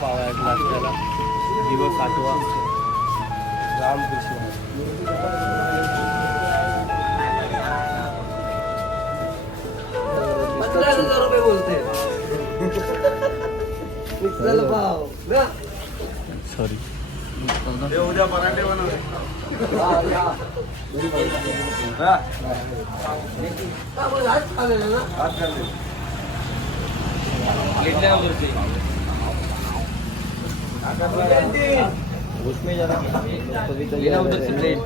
पावायला नाश्त्याला दिवस 8वा रामकृष्ण ₹15,000 बोलते सॉरी उद्या पराठे बनवले उसमें जरा ये उधर से प्लेट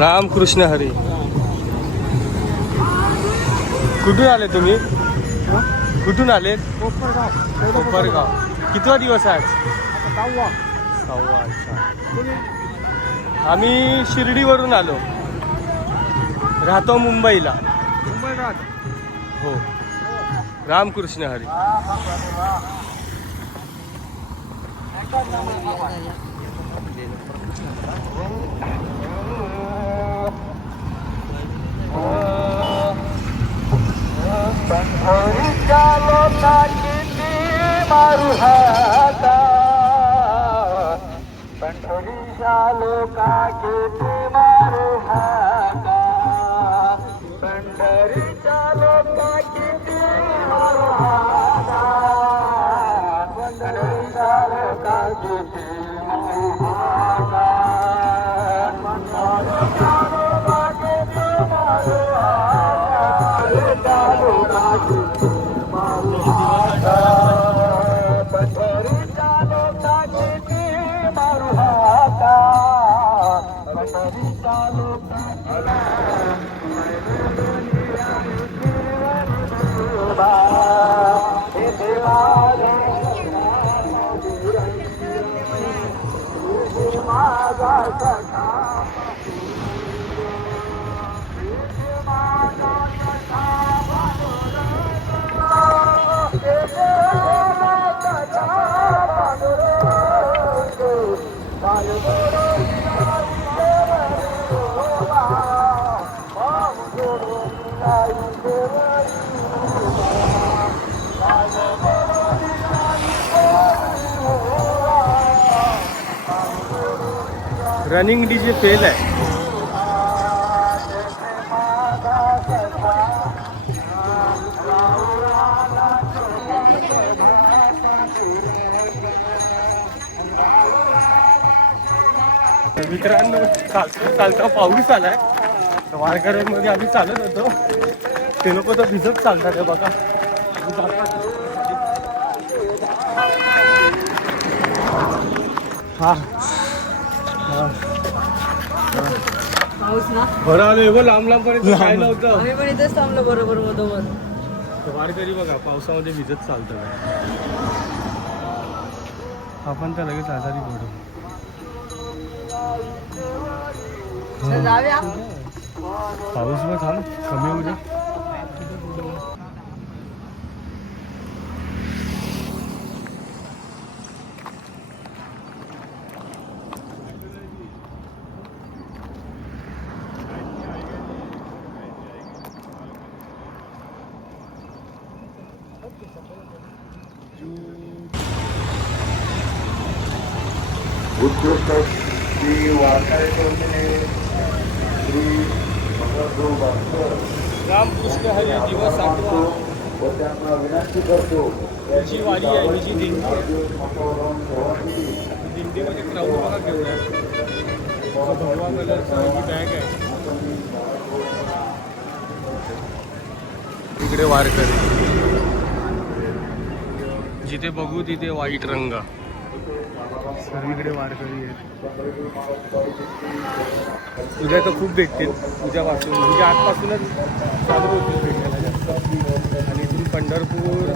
रामकृष्ण हरी. कुठून आले तुम्ही? कुठून आले? कोपरगाव. कितवा दिवस आहे आज? 6वा. अच्छा. आम्ही शिर्डीवरून आलो. राहतो मुंबईला. हो. रामकृष्ण हरी. पंढरीच्या लोकांची मारू हाता, पंढरीच्या लोकांची मारू हाता, पंढरीच्या लोकांची मारू हाता, पंढरीच्या लोकांची मारू हाता, पंढरीच्या लोकांची मारू रनिंग डीजे फेल आहे. मित्रांनो चालता पाऊस आलाय. वारकऱ्यांमध्ये आम्ही चालत होतो, ते लोक तर भिजत चालतात आहे बघा. हा पाऊस ना बरं आलो एवढं लांब पर्यंत काय नव्हतं. आम्ही पण इथेच थांबलो बरोबर मधोमध. वारकरी बघा पावसामध्ये भिजत चालतं. आपण तर लगेच आजारी पडू. जाऊया. पाऊस मग थांब कमी होऊ दे. उत्कृष्ट श्री वारकरी वतीने श्री भगवंत भास्कर रामकृष्ण हरी दिवस आठवा व त्यांना विनंती करतो जी वारी आहे ही जी दिंडी आहे, दिंडी दिंडीमध्ये क्राऊड बघा केवढा आहे. भगवा कलरचा ही बॅग आहे. इकडे वारकरी, जिथे बघू तिथे व्हाईट रंग. सर्वीकडे वारकरी आहेत. उद्या तर खूप भेटतील. उद्यापासून म्हणजे आजपासूनच चालू होतील भेटायला जास्त. आणि इथून पंढरपूर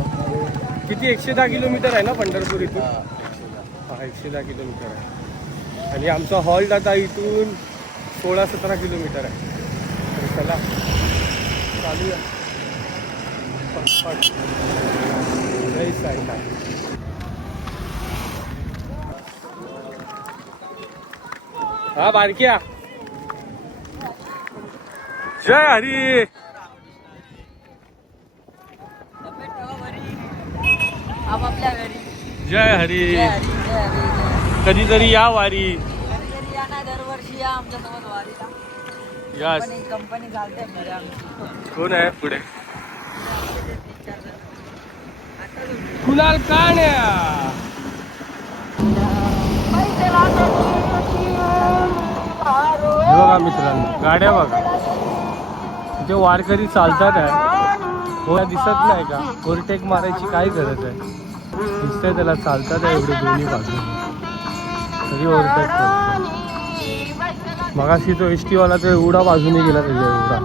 किती 110 किलोमीटर आहे ना पंढरपूर इथून. हा 110 किलोमीटर आहे. आणि आमचा हॉल्ट आता इथून 16-17 किलोमीटर आहे. तर चला चालूया पटपट. लई साईड आहे. हा बारक्या जय हरी. आपापल्या घरी. जय हरी. जय हरी, जय हरी, जय हरी. कधीतरी या वारी. कधीतरी या ना, दरवर्षी या आमच्यासोबत वारीला. यस. कंपनी चालते पुढे आमची. कोण आहे पुढे? कुणाल काण्या. हे बघा मित्रांनो गाड्या बघा. इथे वारकरी चालतात आहे. हो दिसत नाही का? ओव्हरटेक मारायची काय गरज आहे? दिसतंय त्याला चालतात आहे एवढे दोन्ही बाजू. तरी ओव्हरटेक करतो. मगाशी तो एस टीवाला तर एवढा बाजूने गेला त्याच्या एवढा.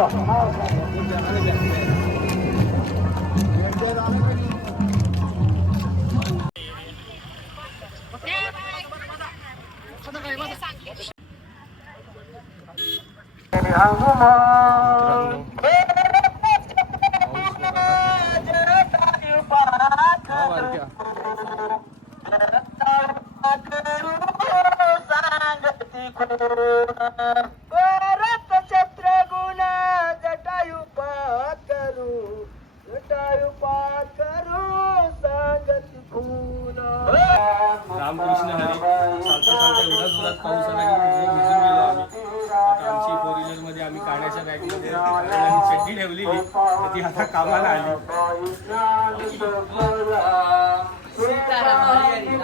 मित्रांनो, पाऊस बघा. हा, बारक्या. रामकृष्ण हरी. चालता चालता एवढा जोरात पाऊस आला की पूर्ण भिजून गेलो आम्ही. आता आमची 4 व्हीलर मध्ये आम्ही काढण्याच्या बॅगमध्ये चड्डी ठेवलेली तर ती आता कामाला आली. सीताराम हरी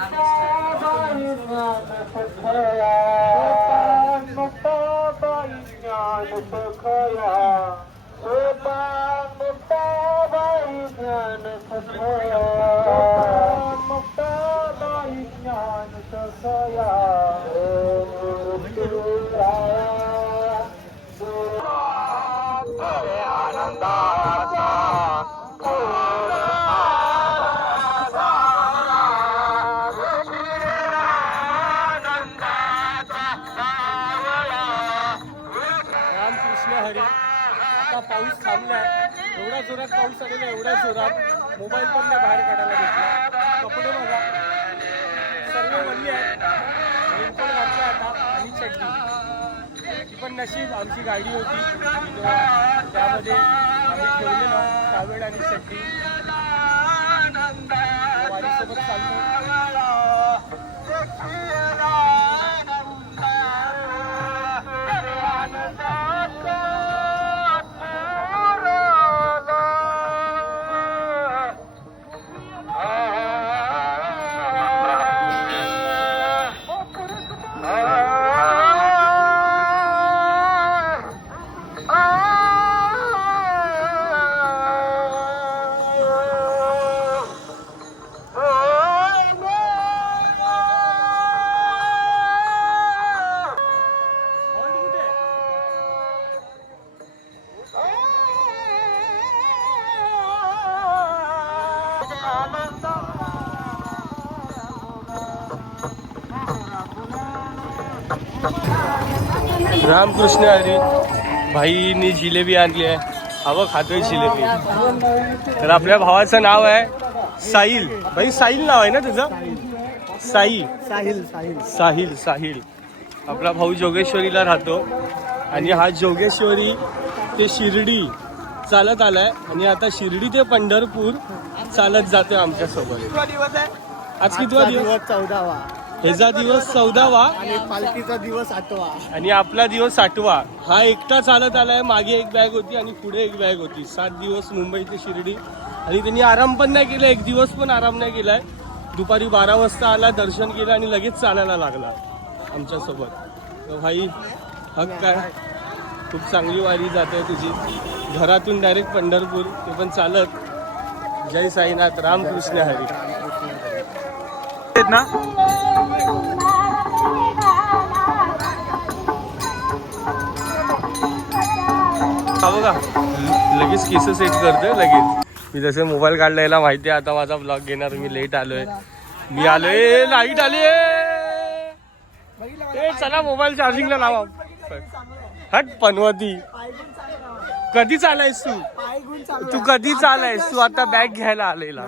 रामकृष्ण हरी. आता पाऊस थांबलाय. एवढा जोरात पाऊस आलेला, एवढ्या जोरात मोबाईल पण नाही बाहेर काढायला भेटला. कपडे बघा सर्व वल्ले आहेत. रेनकोट घातला आता आणि चड्डी. ती पण नशीब आमची गाडी होती त्यामध्ये आम्ही ठेवलेलो कावड आणि चड्डी. वारीसोबत चालतो. रामकृष्ण हरी. भाईनी जिलेबी आणली आहे. हवं खातोय जिलेबी. तर आपल्या भावाचं नाव आहे साहिल. भाई साहिल नाव आहे ना तुझं? साहिल. साहिल. आपला भाऊ जोगेश्वरीला राहतो आणि हा जोगेश्वरी ते शिर्डी चालत आलाय आणि आता शिर्डी ते पंढरपूर चालत जातोय आमच्यासोबत. आज कितवा दिवस? 14वा. ह्याचा दिवस 14वा आणि पालखीचा दिवस 8वा. आणि आपला दिवस 8वा. हा एकटा चालत आलाय. मागे एक बॅग होती आणि पुढे एक बॅग होती. 7 दिवस मुंबई ते शिर्डी आणि त्यांनी आराम पण नाही केला. एक दिवस पण आराम नाही केलाय. दुपारी 12 वाजता आला, दर्शन केलं आणि लगेच चालायला लागला आमच्यासोबत. तर भाई हक काय, खूप चांगली वारी जाते तुझी. घरातून डायरेक्ट पंढरपूर, ते पण चालत. जय साईनाथ. रामकृष्ण हरी. ना बघा लगेच केस सेट करतोय लगेच. मी जसे मोबाईल काढला याला माहिती आहे आता माझा ब्लॉग घेणार. मी लेट आलोय. मी आलोय. लाईट आली. चला मोबाईल चार्जिंगला लावा. हट पनवती. कधी चालायस तू कधी चालायस तू? आता बॅग घ्यायला आलेला.